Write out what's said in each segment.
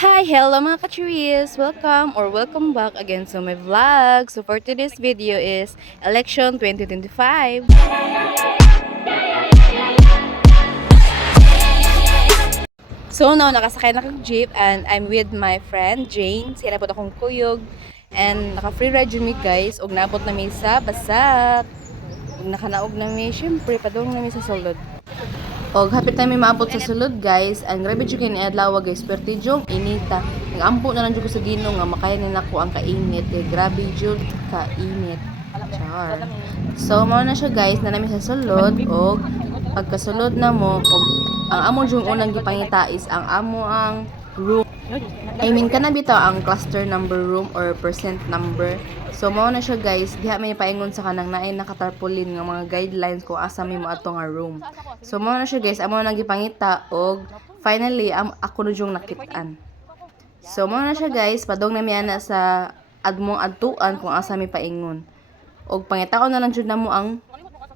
Hi, hello mga ka-cheeries! Welcome back again to my vlog. So for today's video is Election 2025. So now, nakasakay na kag jeep and I'm with my friend Jane. Sinabot akong kuyog and naka-free ride yun mi guys. Og nabot na mi sa Basak. Og nakanaog na mi, syempre, padung na mi sa sulod. Og hapit na mi maabot sa sulod guys. And grabe jud kay ni adlaw guys, perti jud inita. Nagampo na lang jud ko sa Ginoo nga makaya ni nako ang kainit. Grabe jud kainit. Char. So mao na siya guys, na nami sa sulod og pagkasulod na mo og ang amo jud unang gipangita is ang amo ang room. I mean kana bitaw ang cluster number room or percent number. So mao na siya guys, diha may paingon sa kanang naay nakatarpaulin nga mga guidelines kung asa may mo ato nga room. So mao na siya guys, amo nang gipangita og finally ako na jung nakit-an. So mao na siya guys, padong na mi ana sa admong adtuan kung asa may paingon. Og pangitaon na lang jud namo ang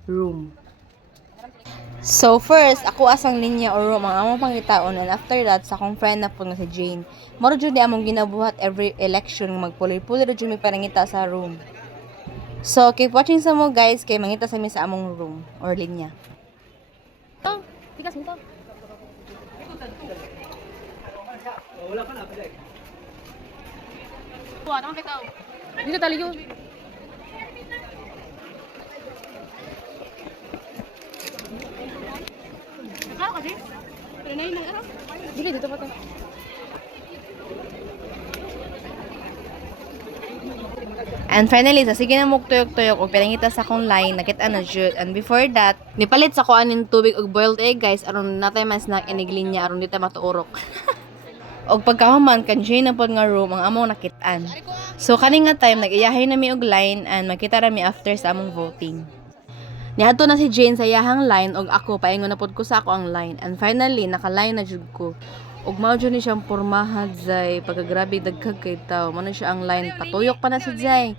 room. So first, ako asang linya or room ang among pangitaon, and after that, sa akong friend na po nga si Jane. Moro jud di among ginabuhat every election, magpulir-pulir jud mi parangita sa room. So keep watching sa mo guys, kay mangita sa mi sa among room or linya. Oh, tigas mo to. Wala pa na pala. Wa, tama bitaw. Dito taliyo. Kasi? Pero na yun ang araw? Dili, dito pa to. And finally, sa sige na mugtuyok-tuyok o pinangita sa akong line, nakita na jud. And before that, nipalit sa ko anin tubig og boiled egg guys, aron natay mas snack iniglinya aron dito matuurok. Og pagkahuman kan Jane na pod nga room ang among nakitaan. So kaning nga time nag-iyahay na mi og line and makita ra mi after sa among voting. Niadto na si Jane sa iyahang line og ako paingon na pod ko sa ako ang line. And finally naka-line na jud ko. Og mao jud ni siyang pormahan zay pagkagrabe dagkag kay tawo. Mao na siya ang line, patuyok pa na si Jay.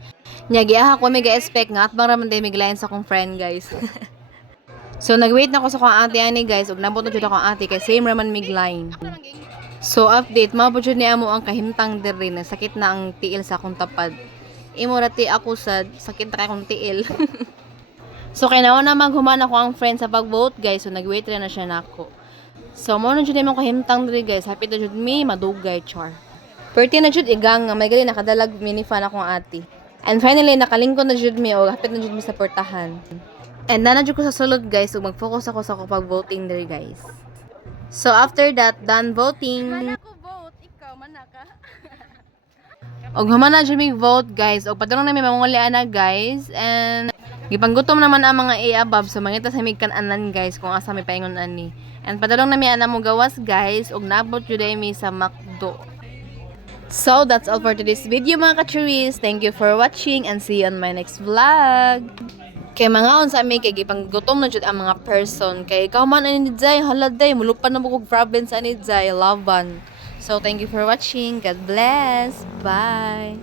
Nya giaha ko mega expect nga atbang ra man day mig line sa akong friend guys. So nagwait na ko sa akong ate ani guys og nabot na jud ako ang ate kay same ra man mig line. So update, mao po jud ni amo ang kahimtang diri na sakit na ang tiil sa akong tapad. Imo ra ti ako sad sakit ra akong tiil. So kay nauna maghuman ako ang friend sa pag-vote guys, so nag-wait rin na siya nako. So mo na jud imong kahimtang diri guys, happy na jud mi madugay char. Perti na jud igang nga may gali nakadalag mini fan akong ate. And finally nakalingkod na jud mi og hapit na jud mi sa portahan. And na jud ko sa sulod guys, ug mag-focus ako sa pag-voting diri guys. So after that, done voting. Mana ko vote, ikaw man ka. Og human na jud mi vote guys, og padung na mi mamungalian na guys and gipanggutom naman ang mga above so mangita sa mig kan-anan guys kung asa may paingon ani. And padulong na mi ana mo gawas guys og nabot jud mi sa McDo. So that's all for today's video mga ka-cheries. Thank you for watching and see you on my next vlog. Kay mga on sa mi kay gipanggutom na jud ang mga person kay ikaw man ani Jay haladay mulupan na mo kog province ani Jay Laban. So thank you for watching. God bless. Bye.